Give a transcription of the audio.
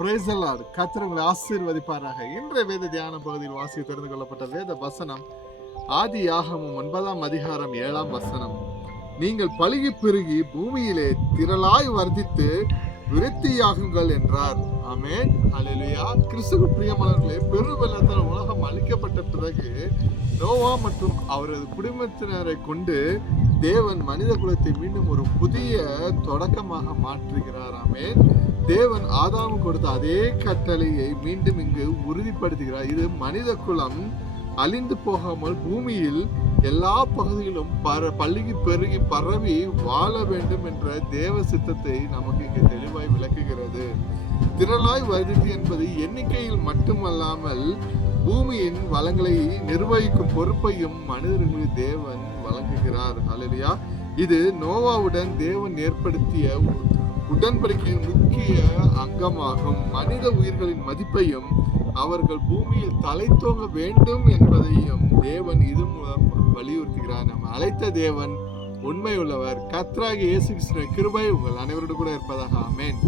Praise the Lord. கர்த்தர் உங்களை ஆசீர்வதிப்பாராக. இன்றைய வேத தியான பகுதியில் வாசித்து தெரிந்து கொள்ளப்பட்ட வேத வசனம் ஆதியாகமம் 9ஆம் அதிகாரம் 7ஆம் வசனம். நீங்கள் பலுகி பெருகி பூமியிலே திரளாய் வர்த்தித்து விருத்தியாகுங்கள் என்றார். ஆமென், அல்லேலூயா. கிறிஸ்துவுக்கு பிரியமானவர்களே, பெருவெள்ளத்தால் உலகம் அழிக்கப்பட்ட பிறகு நோவா மற்றும் அவரது குடும்பத்தினரை கொண்டு தேவன் மனித குலத்தை மீண்டும் ஒரு புதிய தொடக்கமாக மாற்றுகிறார். ஆமென். தேவன் ஆதாமு கொடுத்த அதே கட்டளையை மீண்டும் இங்கு உறுதிப்படுத்துகிறார். இது மனித குலம் அழிந்து போகாமல் பூமியில் எல்லா பகுதியிலும் பல்லுகி பெருகி பரவி வாழ வேண்டும் என்ற தேவ சித்தத்தை நமக்கு இங்கு தெளிவாய் விளக்குகிறது. திரளாய் வருது என்பது எண்ணிக்கையில் மட்டுமல்லாமல் பூமியின் வளங்களை நிர்வகிக்கும் பொறுப்பையும் மனிதர்களுக்கு தேவன் வழங்குகிறார். அல்லேலூயா. இது நோவாவுடன் தேவன் ஏற்படுத்திய உடன்படிக்கையின் முக்கிய அங்கமாகும். மனித உயிர்களின் மதிப்பையும் அவர்கள் பூமியில் தலைத்தோங்க வேண்டும் என்பதையும் தேவன் இது மூலம் வலியுறுத்துகிறார். நம்ம அழைத்த தேவன் உண்மை உள்ளவர். கர்த்தராகிய இயேசு கிறிஸ்துவின் கிருபை உங்கள் அனைவரோடு கூட இருப்பதாக. ஆமென்.